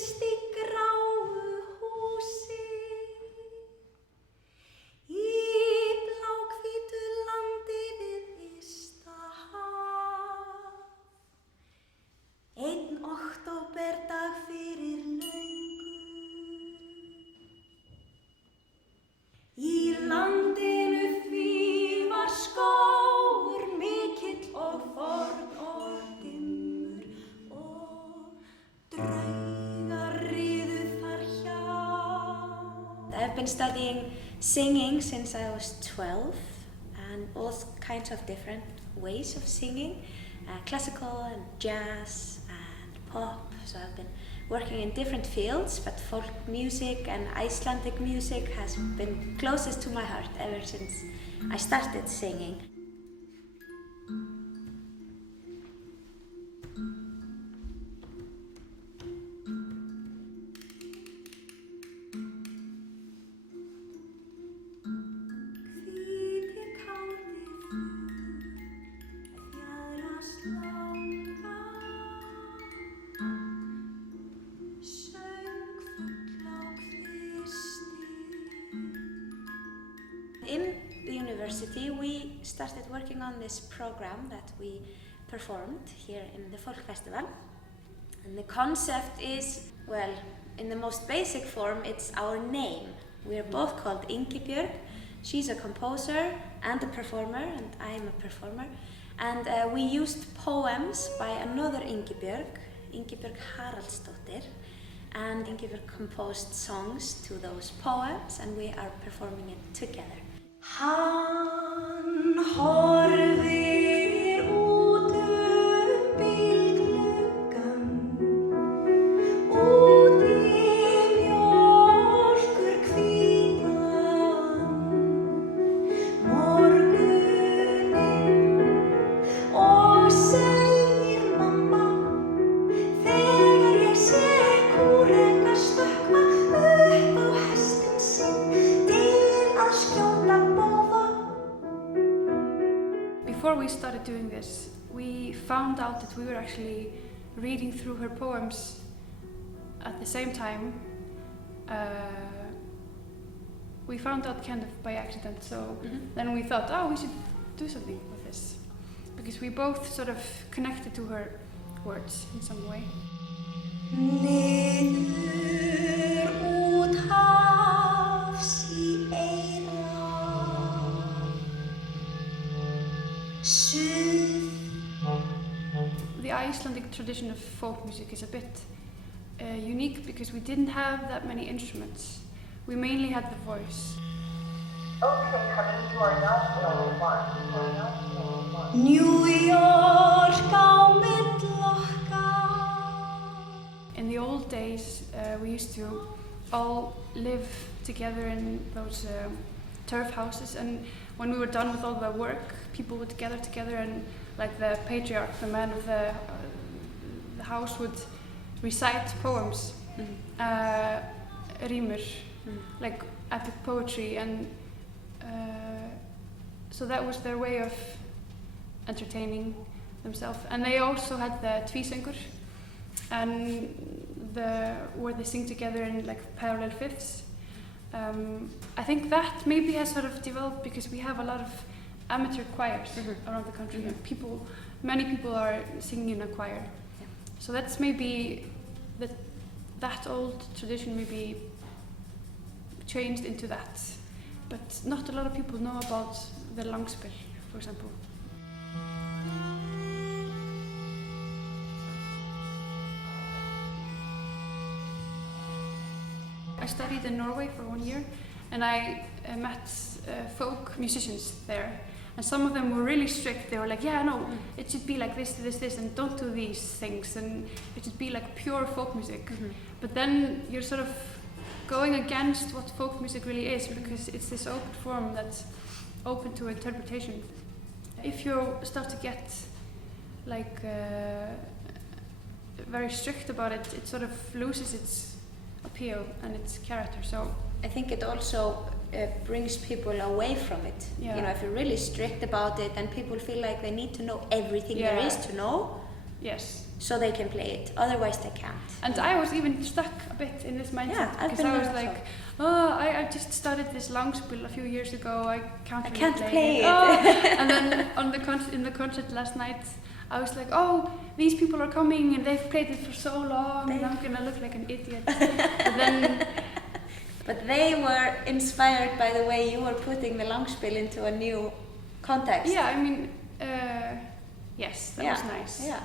fæddist í gráu húsi í bláhvítu landi við ysta haf. Einn októberdag fyrir löngu í landinu því var skógur mikill og forn og dimmur og draugar riðu þar hjá. I've been studying singing since I was 12 and all kinds of different ways of singing, classical and jazz and pop. So I've been working in different fields, but folk music and Icelandic music has been closest to my heart ever since I started singing. In the university, we started working on this program that we performed here in the Folk Festival. And the concept is, well, in the most basic form, it's our name. We are both called Ingibjörg. She's a composer and a performer, and I am a performer. And we used poems by another Ingibjörg, Ingibjörg Haraldsdóttir. And Ingibjörg composed songs to those poems, and we are performing it together. Hann horfir út bílgluggann, út í mjólkur hvítan, morguninn og segir mamma, þegar ég sé kúreka stökkva upp á hestinn sinn til að skjóta bóða. Before we started doing this, we found out that we were actually reading through her poems at the same time. We found out kind of by accident, so then we thought, oh, we should do something with this. Because we both sort of connected to her words in some way. Niður út hafs í eyra, suð. The Icelandic tradition of folk music is a bit unique because we didn't have that many instruments. We mainly had the voice. Okay, honey, you are now floor one. New York á millokkar. In the old days, we used to all live together in those turf houses, and when we were done with all the work, people would gather together, and like the patriarch, the man of the house, would recite poems, rímur, like epic poetry, and so that was their way of entertaining themselves. And they also had the tvísöngur, and where they sing together in like parallel fifths. I think that maybe has sort of developed because we have a lot of amateur choirs around the country, and many people are singing in a choir. Yeah. So that's maybe that old tradition maybe changed into that, but not a lot of people know about the langspil, for example. I studied in Norway for 1 year, and I met folk musicians there, and some of them were really strict. They were like, yeah, no, it should be like this, and don't do these things, and it should be like pure folk music. But then you're sort of going against what folk music really is, because it's this open form that's open to interpretation. If you start to get like very strict about it, it sort of loses its appeal and its character. So I think it also brings people away from it. Yeah. You know, if you're really strict about it, then people feel like they need to know everything there is to know. Yes. So they can play it, otherwise they can't. And I was even stuck a bit in this mindset because I was like, I just started this langspil a few years ago. I can't play it. And then in the concert last night, I was like, oh, these people are coming and they've played it for so long, and I'm gonna look like an idiot. But they were inspired by the way you were putting the langspil into a new context. Yeah, I mean, yes, that was nice. Yeah.